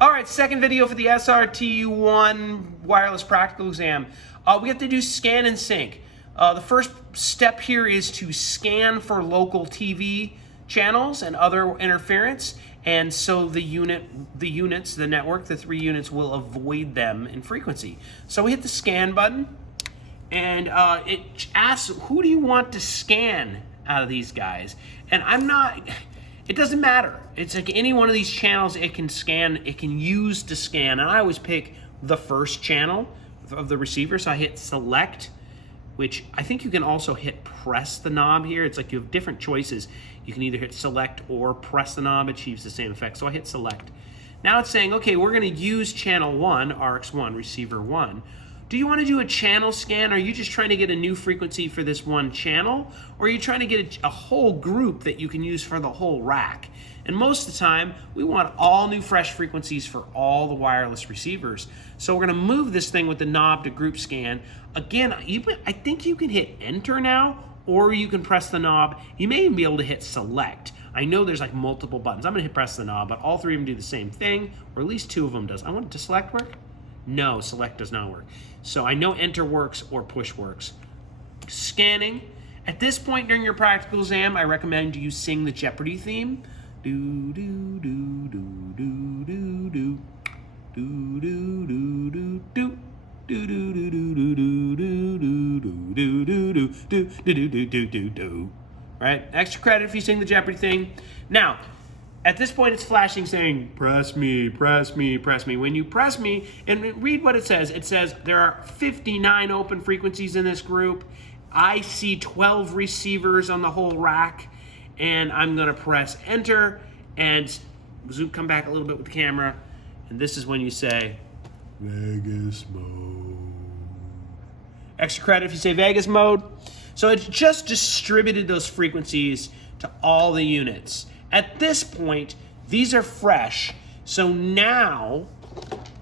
All right, second video for the SRT1 wireless practical exam. We have to do scan and sync. The first step here is to scan for local TV channels and other interference, and so the network, the 3 units will avoid them in frequency. So we hit the scan button, and it asks, who do you want to scan out of these guys? And it doesn't matter. It's like any one of these channels it can scan, it can use to scan. And I always pick the first channel of the receiver. So I hit select, which I think you can also hit press the knob here. It's like you have different choices. You can either hit select or press the knob, achieves the same effect. So I hit select. Now it's saying, okay, we're gonna use channel 1, RX1, receiver 1. Do you want to do a channel scan? Are you just trying to get a new frequency for this one channel? Or are you trying to get a whole group that you can use for the whole rack? And most of the time, we want all new fresh frequencies for all the wireless receivers. So we're going to move this thing with the knob to group scan. Again, I think you can hit enter now, or you can press the knob. You may even be able to hit select. I know there's like multiple buttons. I'm going to hit press the knob, but all 3 of them do the same thing, or at least 2 of them does. I want it to select work? No, select does not work. So I know enter works or push works. Scanning. At this point during your practical exam, I recommend you sing the Jeopardy theme. Do do do do do do do do do do do do. Do do do do do do do do do do do do do do. Right? Extra credit if you sing the Jeopardy thing. Now, at this point, it's flashing saying, press me, press me, press me. When you press me, and read what it says there are 59 open frequencies in this group. I see 12 receivers on the whole rack, and I'm gonna press enter, and come back a little bit with the camera, and this is when you say, Vegas mode. Extra credit if you say Vegas mode. So it's just distributed those frequencies to all the units. At this point, these are fresh, so now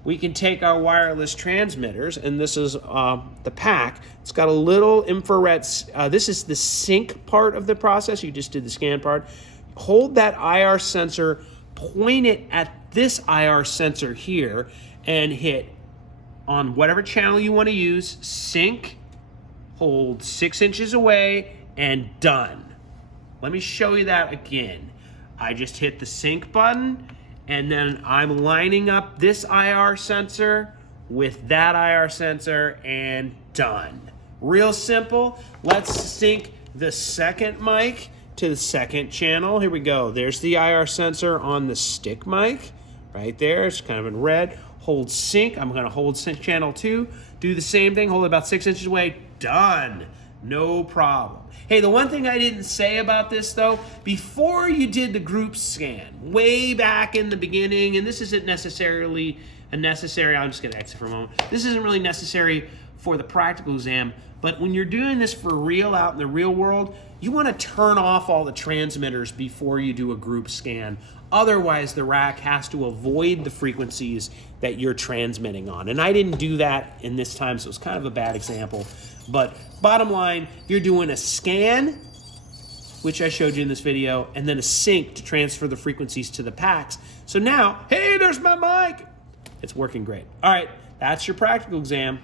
we can take our wireless transmitters, and this is the pack. It's got a little infrared, this is the sync part of the process. You just did the scan part. Hold that IR sensor, point it at this IR sensor here, and hit on whatever channel you want to use, sync, hold 6 inches away, and done. Let me show you that again. I just hit the sync button, and then I'm lining up this IR sensor with that IR sensor, and done. Real simple. Let's sync the second mic to the second channel. Here we go. There's the IR sensor on the stick mic right there. It's kind of in red. Hold sync. I'm going to hold sync channel 2. Do the same thing. Hold it about 6 inches away. Done. No problem. Hey, the one thing I didn't say about this though, before you did the group scan, way back in the beginning, and this isn't necessarily I'm just gonna exit for a moment. This isn't really necessary for the practical exam, but when you're doing this for real out in the real world, you wanna turn off all the transmitters before you do a group scan. Otherwise, the rack has to avoid the frequencies that you're transmitting on. And I didn't do that in this time, so it was kind of a bad example. But bottom line, you're doing a scan, which I showed you in this video, and then a sync to transfer the frequencies to the packs. So now, hey, there's my mic. It's working great. All right, that's your practical exam.